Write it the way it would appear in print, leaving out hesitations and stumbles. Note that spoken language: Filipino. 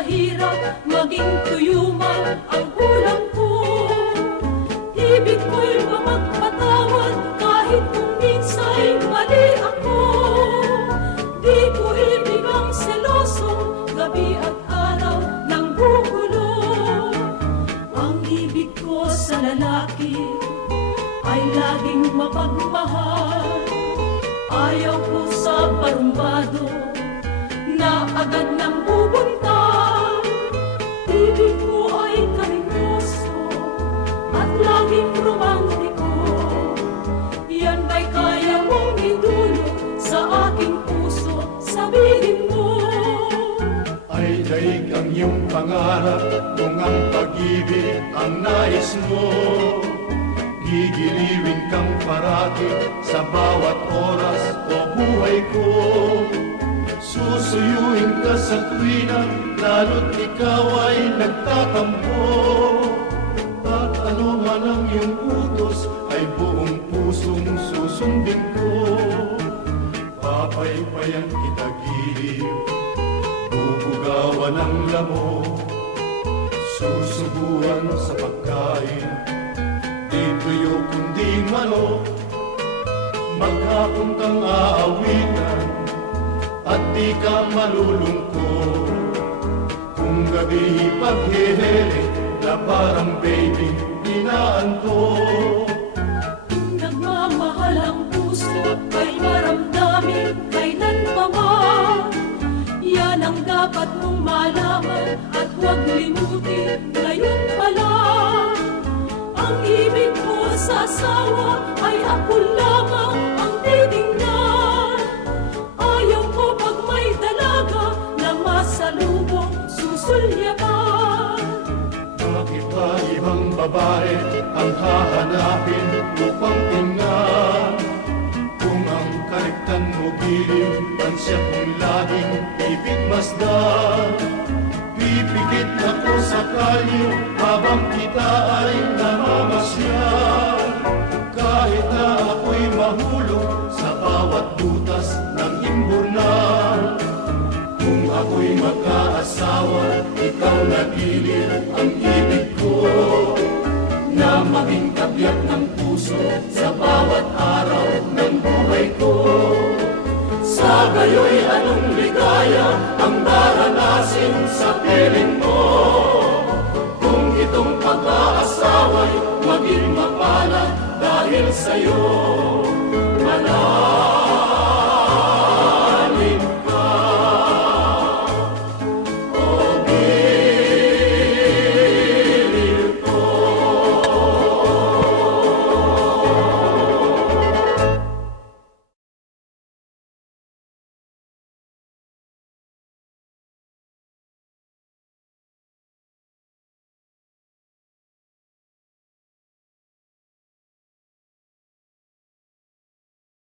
sa hirap, maging tuyo man ang ulam ko. Ibig ko'y magpatawad kahit kung minsa'y mali ako. Di ko ibig ang seloso, gabi at araw ng gugulo. Ang ibig ko sa lalaki ay laging mapagmahal. Ayaw ko sa barumbado na agad nang bubuntang. Ibig ko ay karinyoso at laging romantiko. Yan ba'y kaya mong idulog sa aking puso? Sabihin mo. Ay daig ang iyong pangarap kung ang pag-ibig ang nais mo. Gigiliwin kang parati sa bawat oras o buhay ko. Susuyuin ka sa tuwina, lalo't ikaw ay nagtatampo. At ano man ang iyong utos, ay buong pusong susundin ko. Papaypayan kita giliw, bubugawan ang lamok, susubuan sa pagkain, di tuyo kundi manok. Maghapon kang aawitan at di ka malulungkot. Kung gabi paghihili na parang baby inaantok. Nagmamahal ang puso ay maramdamin kailan pa man. Yan ang dapat mong malaman at huwag limutin ngayon pa lang. Ang ibig mo sa asawa ay ako lamang ang titingnan. Ayaw ko pag may dalaga na masalubong susulyapan. Bakit ba ibang babae ang hahanapin upang tingnan? Kung ang karektan mo giliw, tansya kong laging ipigmasdan. Pipikit ako sa kalyo habang kita ay namamasyal. Kahit na ako'y mahulog sa bawat butas ng imburnal. Kung ako'y magkaasawa, ikaw na giliw ang ibig ko. Na maging kabiyak ng puso sa bawat araw ng buhay ko. Sa gayo'y anong ligaya ang daranasin sa piling mo. Kung itong pag-aasawa'y maging mapalad dahil sa'yo.